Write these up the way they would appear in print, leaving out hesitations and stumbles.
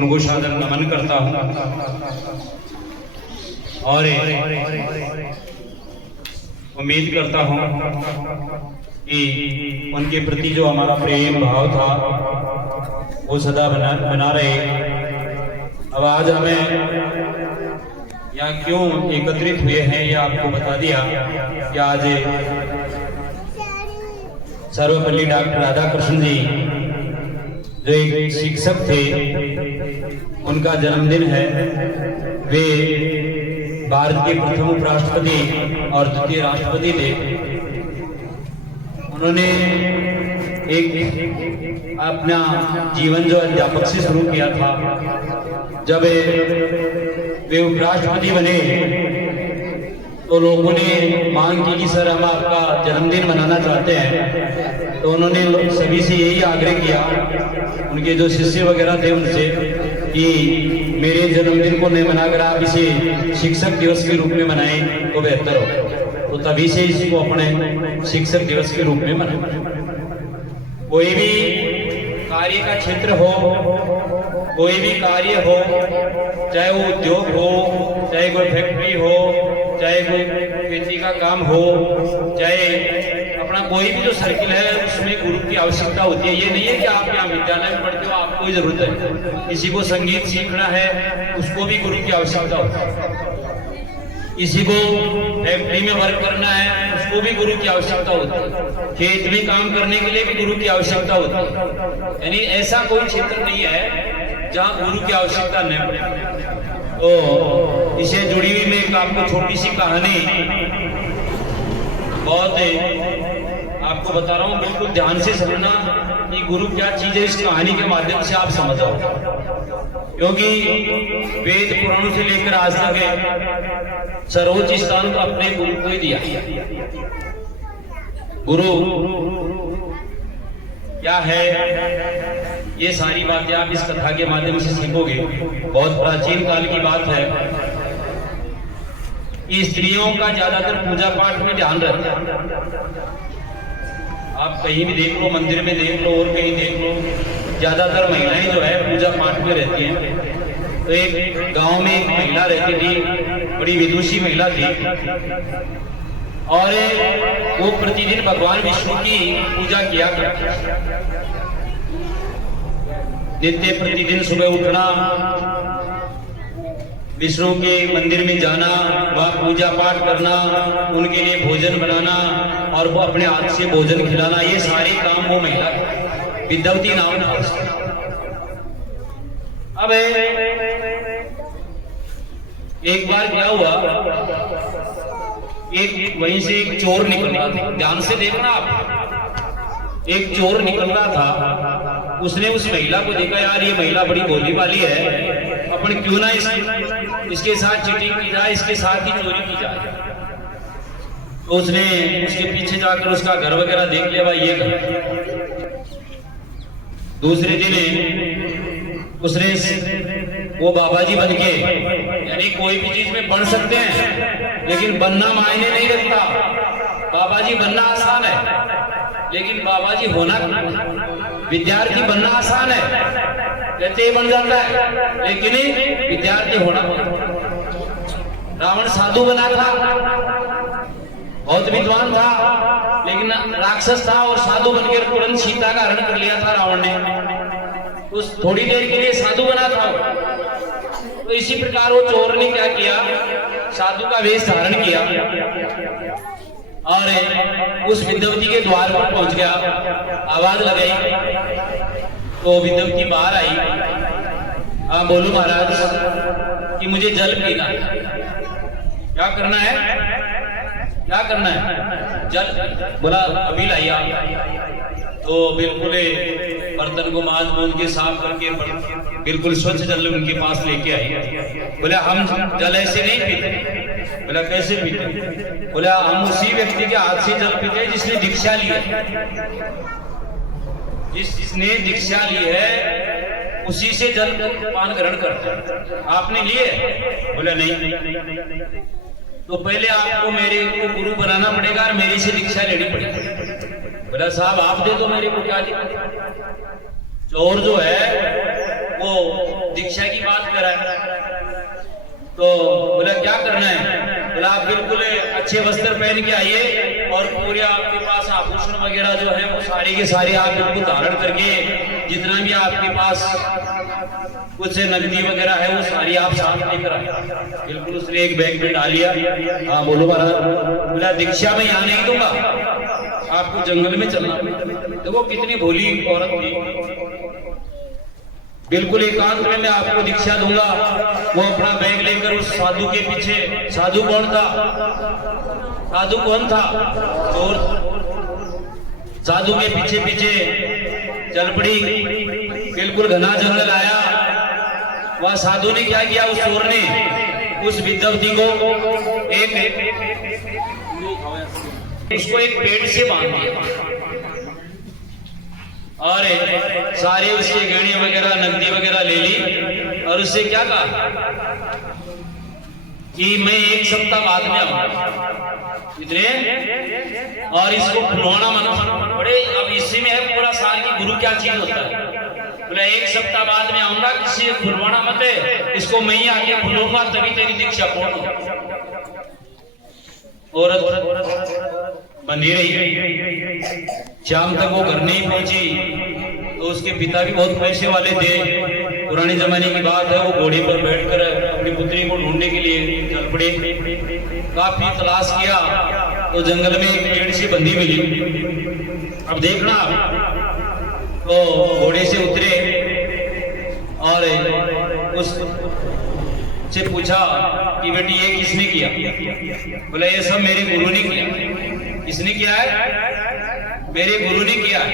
उनको सादर नमन करता हूँ और उम्मीद करता हूँ कि उनके प्रति जो हमारा प्रेम भाव था वो सदा बना रहे। अब आज हमें यहाँ क्यों एकत्रित हुए हैं ये आपको बता दिया कि आज सर्वपल्ली डॉक्टर राधाकृष्ण जी जो एक शिक्षक थे उनका जन्मदिन है। वे भारत के प्रथम उपराष्ट्रपति और द्वितीय राष्ट्रपति थे। उन्होंने एक अपना जीवन जो अध्यापक से शुरू किया था। जब वे उपराष्ट्रपति बने तो लोगों ने मांग की कि सर हम आपका जन्मदिन मनाना चाहते हैं। तो उन्होंने सभी से यही आग्रह किया, उनके जो शिष्य वगैरह थे उनसे, कि मेरे जन्मदिन को नहीं मनाकर आप इसे शिक्षक दिवस के रूप में मनाएं तो बेहतर हो। तो तभी से इसको अपने शिक्षक दिवस के रूप में मनाएं। कोई भी कार्य का क्षेत्र हो, कोई भी कार्य हो, चाहे वो उद्योग हो, चाहे कोई फैक्ट्री हो, चाहे कोई खेती का काम हो, चाहे अपना कोई भी जो सर्किल है उसमें गुरु की आवश्यकता होती है। ये नहीं है कि आप यहाँ विद्यालय में पढ़ते हो आपको ही जरूरत है। किसी को संगीत सीखना है उसको भी गुरु की आवश्यकता होती है। किसी को फैक्ट्री में वर्क करना है उसको भी गुरु की आवश्यकता होती है। खेत में काम करने के लिए भी गुरु की आवश्यकता होती है। यानी ऐसा कोई क्षेत्र नहीं है जहाँ गुरु की आवश्यकता नहीं पड़े। तो इसे जुड़ी हुई मैं एक आपको छोटी सी कहानी बहुत आपको बता रहा हूँ, बिल्कुल ध्यान से समझना कि गुरु क्या चीज है। इस कहानी के माध्यम से आप समझ आओ, क्योंकि वेद पुराणों से लेकर आज तक सर्वोच्च स्थान अपने गुरु को ही दिया। गुरु क्या है ये सारी बातें आप इस कथा के माध्यम से सीखोगे। बहुत प्राचीन काल की बात है कि स्त्रियों का ज्यादातर पूजा पाठ में ध्यान रहता है। आप कहीं भी देख लो, मंदिर में देख लो और कहीं देख लो, ज्यादातर महिलाएं जो है पूजा पाठ में रहती हैं। तो एक गांव में एक महिला रहती थी, बड़ी विदुषी महिला थी, और वो प्रतिदिन भगवान विष्णु की पूजा किया करती। नित्य प्रतिदिन सुबह उठना, विष्णु के मंदिर में जाना, वहां पूजा पाठ करना, उनके लिए भोजन बनाना और वो अपने हाथ से भोजन खिलाना, ये सारे काम वो महिला, विद्यावती नाम था उसका। अब एक बार क्या हुआ, एक वहीं से एक चोर निकल रहा था। ध्यान से देखना आप, एक चोर निकल रहा था। उसने उस महिला को देखा, यार ये महिला बड़ी भोली वाली है, अपन क्यों ना इसके साथ चीटिंग की जाए, इसके साथ ही चोरी की जाए। तो उसने उसके पीछे जाकर उसका घर वगैरह देख लिया, भाई ये घर। दूसरे दिन उसने वो बाबा जी बन के, यानी कोई भी चीज में बन सकते हैं लेकिन बनना मायने नहीं रखता। बाबा जी बनना आसान है लेकिन बाबा जी होना, विद्यार्थी बनना आसान है, कहते ही बन जाता है, लेकिन विद्यार्थी होना। रावण साधु बना था, बहुत विद्वान था, लेकिन राक्षस था और साधु बनकर तुरंत सीता का हरण कर लिया था रावण ने। उस थोड़ी देर के लिए साधु बना था। तो इसी प्रकार वो चोर ने क्या किया, साधु का वेश धारण किया और उस विद्यावती के द्वार पर पहुंच गया। आवाज लगाई तो विद्यावती बाहर आई। हाँ बोलो महाराज कि मुझे जल पीना है। क्या करना है, क्या करना है? जल। बोला अभी लाइया। तो बिल्कुल बर्तन को मांज मूंज के साफ करके बिल्कुल स्वच्छ जल उनके पास लेके आई। बोले हम जल ऐसे नहीं पीते। बोला कैसे पीते? बोला हम उसी व्यक्ति के हाथ से जल पीते हैं जिसने दीक्षा ली है। जिसने दीक्षा ली है उसी से जल पान ग्रहण करते। आपने लिए? बोला नहीं। तो पहले आपको मेरे को गुरु बनाना पड़ेगा और मेरे से दीक्षा लेनी पड़ेगी। बोला साहब आप दे दो मेरे को, क्या दिक्कत। चोर जो है वो दीक्षा की बात कर रहा है। तो बोला क्या करना है? बोला आप बिल्कुल अच्छे वस्त्र पहन के आइए और पूरे आपके पास आभूषण वगैरह जो है वो सारे के सारे आप बिल्कुल धारण करके, जितना भी आपके पास कुछ नकदी वगैरह है वो सारी आप साथ लेकर आए। बिल्कुल उसने एक बैग में डाल लिया। हाँ बोलो महाराज। बोला दीक्षा मैं यहाँ नहीं दूंगा, आपको जंगल में चलना। देखो कितनी भोली औरत थी। बिल्कुल एकांत में मैं आपको दीक्षा दूंगा। वो अपना बैग लेकर उस साधु के पीछे, साधु कौन था? साधु कौन था? चोर। साधु के पीछे पीछे चल पड़ी। बिल्कुल घना जंगल आया। वह साधु ने क्या किया? उस चोर ने उस विद्यार्थी को उसको एक पेड़ से बांध दिया और सारे उसके गहने वगैरह नकदी वगैरह ले ली और उससे क्या कहा कि मैं 1 सप्ताह बाद में आऊंगा। इतने और इसको फुलवाना मत बड़े। अब इसी में है पूरा साल की गुरु क्या चीज होता है। बोला 1 सप्ताह बाद में आऊंगा, किसी फुलवाना मत है, इसको मैं ही आके फुलूंगा तभी तेरी दीक्षा पूर्ण। औरत बंधी रही। शाम तक वो घर नहीं पहुंची तो उसके पिता भी बहुत पैसे वाले थे। पुराने जमाने की बात है। वो घोड़े पर बैठकर अपनी पुत्री को ढूंढने के लिए चल पड़े। काफी तलाश किया तो जंगल में एक पेड़ से बंधी मिली। अब देखना, तो घोड़े से उतरे और उस से पूछा कि बेटी ये किसने किया? बोला ये सब मेरे गुरु ने किया। किसने किया है? मेरे गुरु ने किया है।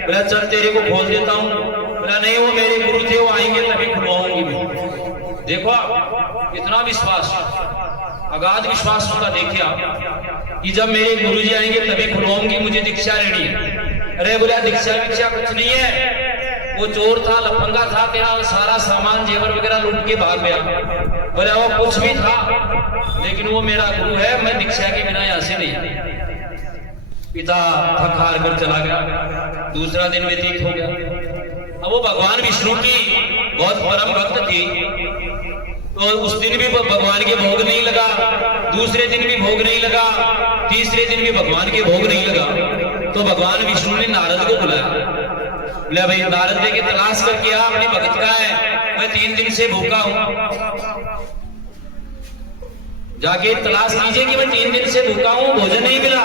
बोला चल तेरे को खोल देता हूँ। बोला नहीं, वो मेरे गुरु थे, वो आएंगे तभी खुलवाऊंगी मैं। देखो आप कितना विश्वास, अगाध विश्वास होगा। देखिए आप कि जब मेरे गुरु जी आएंगे तभी खुलवाऊंगी, मुझे दीक्षा लेनी है। अरे बोला दीक्षा कुछ नहीं है, वो चोर था, लफंगा था, तेरा सारा सामान जेवर वगैरह लूट के भाग गया। बोला वो कुछ भी था, लेकिन वो मेरा गुरु है, मैं दीक्षा के बिना यहाँ से नहीं। पिता थक हार कर चला गया। दूसरा दिन व्यतीत हो गया। अब वो भगवान विष्णु की बहुत परम भक्त थी। तो उस दिन भी भगवान के भोग नहीं लगा, दूसरे दिन भी भोग नहीं लगा, तीसरे दिन भी भगवान के भोग नहीं लगा। तो भगवान विष्णु ने नारद को बुलाया। बोला भाई नारद के तलाश करके आ, अपनी भक्त का है, मैं 3 दिन से भूखा हूं। जाके तलाश कीजिए कि मैं 3 दिन से भूखा हूं, भोजन नहीं मिला।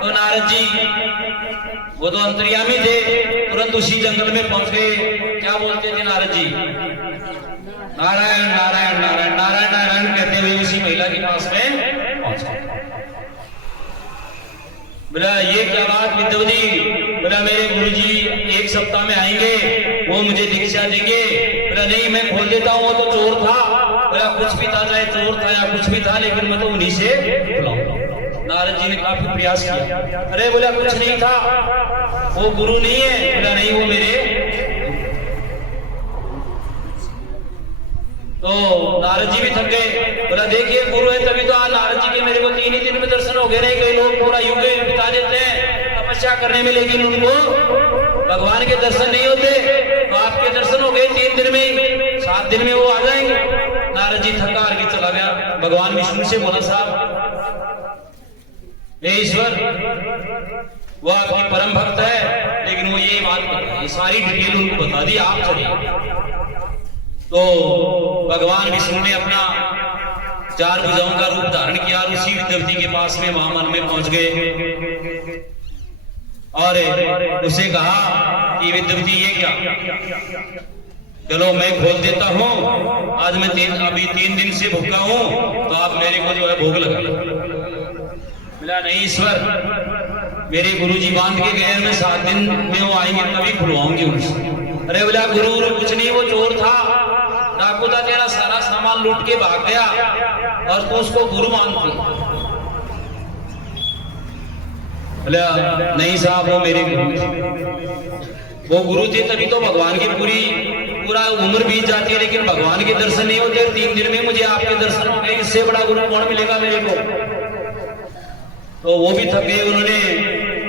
तो नारद जी वो तो अंतर्यामी थे, तुरंत उसी जंगल में पहुंच गए। क्या बोलते थे नारद जी? नारायण नारायण नारायण नारायण नारायण कहते हुए उसी महिला के पास में पहुंच गए। बोला ये क्या बात विद्यावती? बोला मेरे गुरुजी 1 सप्ताह में आएंगे, वो मुझे दीक्षा देंगे। बोला नहीं, मैं खोल देता हूँ, वो तो चोर था। बोला कुछ भी था, चाहे चोर था या कुछ भी था, लेकिन मैं तो उन्हीं से बुलाऊंगा। नारद जी ने काफी प्रयास किया। अरे बोला कुछ नहीं था, वो गुरु नहीं है। बोला नहीं, वो मेरे। तो नारद जी भी थक गए। बोला देखिए गुरु है तभी तो आज नारद जी के मेरे को 3 ही दिन में दर्शन हो गए। नहीं कई लोग पूरा युग बिता देते हैं तपस्या करने में, लेकिन उनको भगवान के दर्शन नहीं होते। तो आपके दर्शन हो गए 3 दिन में, 7 दिन में वो आ जाएंगे। नारद जी थका हार के चला गया। भगवान विष्णु से बोला साहब ईश्वर वो आपकी परम भक्त है, लेकिन वो ये बात बता, ये सारी डिटेल उनको बता दी, आप चलिए। तो भगवान विष्णु ने अपना 4 भुजाओं का रूप धारण किया और उसी विद्यार्थी के पास में वहां मन में पहुंच गए और उसे कहा कि विद्यार्थी ये क्या? चलो मैं खोल देता हूं, आज मैं अभी 3 दिन से भूखा हूं, तो आप मेरे को जो है भोग लगा। बोला नहीं ईश्वर, मेरे गुरुजी बांध के गए, मैं 7 दिन में वो आएंगे तभी खुलवाऊंगी उनसे। अरे बोला गुरु कुछ नहीं, वो चोर था, डाकू था, तेरा सारा सामान लूट के भाग गया और तू उसको गुरु मानती। बोला नहीं साहब, वो मेरे गुरु थे। वो गुरु थे तभी तो भगवान की पूरा उम्र बीत जाती है, लेकिन भगवान के दर्शन नहीं होते। 3 दिन में मुझे आपके दर्शन हो गए, इससे बड़ा गुरु कौन मिलेगा मेरे को? तो वो भी थक गए। उन्होंने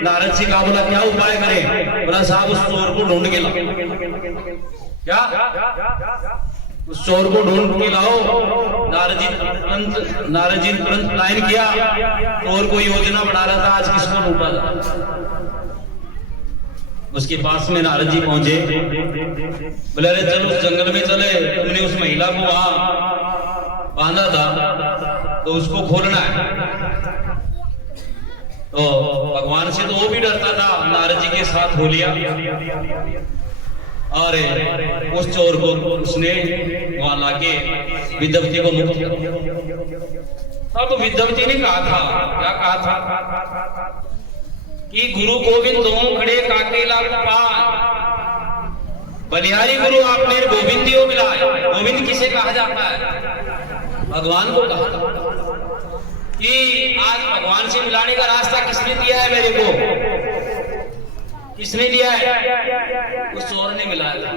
नारद से कहा, बोला क्या उपाय करें? बोला साहब उस चोर को ढूंढ के ला। क्या उस चोर को ढूंढ के लाओ। नारद जी तुरंत प्लान किया। चोर को योजना बना रहा था आज किसको लूटा था। उसके पास में नारद जी पहुंचे। बोले अरे चलो उस जंगल में चले, तुमने उस महिला को वहां बांधा था तो उसको खोलना है। तो भगवान से तो वो भी डरता था, नारद जी के साथ हो लिया और उस चोर को उसने वहां लाके विद्यापति को मुक्त किया। अब विद्यापति ने कहा था, क्या कहा था कि गुरु गोविंद दो खड़े काके लागू पान, बलिहारी गुरु आपने गोविंद दियो मिलाए। गोविंद किसे कहा जाता है? भगवान को कहा कि आज भगवान से मिलाने का रास्ता किसने दिया है मेरे को? किसने दिया है? उस चोर ने मिलाया था।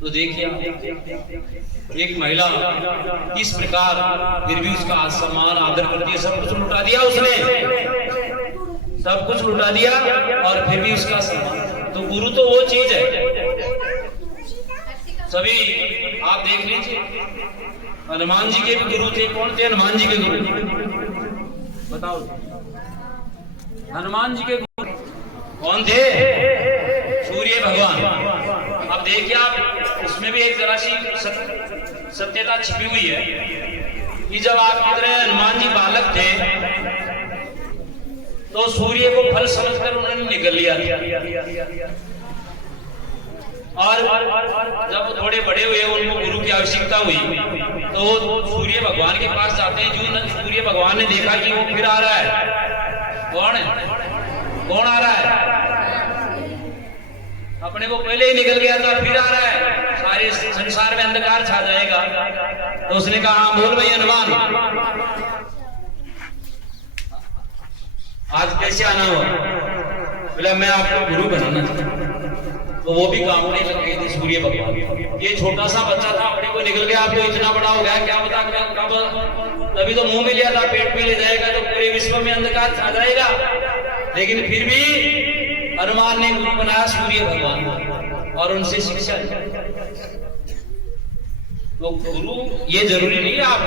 तो देखिए एक महिला इस प्रकार फिर भी उसका सम्मान आदर करती है। सब कुछ लुटा दिया उसने, सब कुछ लुटा दिया और फिर भी उसका सम्मान। तो गुरु तो वो चीज है। सभी आप देख लीजिए, हनुमान जी के भी गुरु थे। कौन थे हनुमान जी के गुरु? बताओ, हनुमान जी के गुरु कौन थे? सूर्य भगवान। अब देखिए आप, उसमें भी एक जरा सी सत्यता छिपी हुई है कि जब आप की तरह हनुमान जी बालक थे तो सूर्य को फल समझकर उन्होंने निकल लिया और जब थोड़े बड़े हुए उनको गुरु की आवश्यकता हुई तो सूर्य भगवान के पास जाते हैं। जो सूर्य भगवान ने देखा कि वो फिर आ रहा है। कौन है? कौन आ रहा है? अपने को पहले ही निकल गया था, फिर आ रहा है, सारे संसार में अंधकार छा जाएगा। तो उसने कहा हाँ बोल भाई हनुमान, आज कैसे आना हो? बोला मैं आपको गुरु बनाना चाहता। तो वो भी काम नहीं लग गए थे सूर्य भगवान। ये छोटा सा बच्चा था, अपने को निकल गया, अब तो इतना बड़ा हो गया, क्या बता कब तभी तो मुंह में लिया था, पेट में ले जाएगा तो पूरे विश्व में अंधकार छा जाएगा। लेकिन फिर भी हनुमान ने गुरु बनाया सूर्य भगवान और उनसे शिक्षा। तो गुरु ये जरूरी नहीं है आप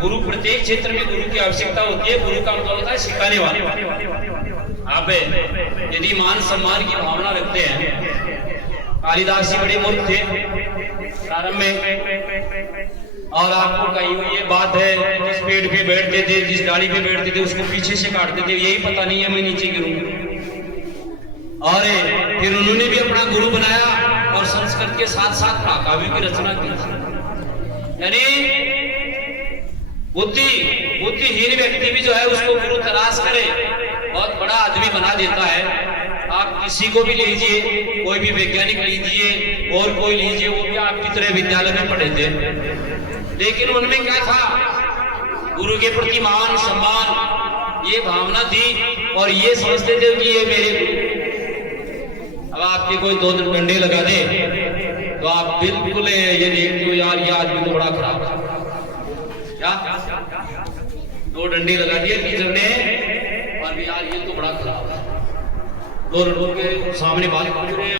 गुरु, प्रत्येक क्षेत्र में गुरु की आवश्यकता होती है। गुरु का मतलब होता है सिखाने वाला। आप यदि मान सम्मान की भावना रखते हैं, कालिदास जी बड़े मूर्ख थे प्रारंभ में, और आपको कही हुई ये बात है, जिस पेड़ पे बैठते थे, जिस डाली पे बैठते थे उसको पीछे से काटते थे, यही पता नहीं है मैं नीचे गिरूंगा। और फिर उन्होंने भी अपना गुरु बनाया और संस्कृत के साथ साथ महाकाव्यों की रचना की। यानी बुद्धिहीन व्यक्ति भी जो है उसको गुरु तलाश करे, बहुत बड़ा आदमी बना देता है। आप किसी को भी लीजिए, कोई भी वैज्ञानिक लीजिए और कोई लीजिए, वो भी आपकी तरह विद्यालय में पढ़े थे, लेकिन उनमें क्या था? गुरु के प्रति मान सम्मान, ये भावना थी और ये समझते थे कि ये मेरे गुरु। अब आपके कोई दो डंडे लगा दे तो आप बिल्कुल ये देखते हो यार ये आदमी तो बड़ा खराब है। क्या दो डंडे लगा दिए टीचर ने और यार ये तो बड़ा खराब है। दो लड़कों के सामने बात कर रहे हैं।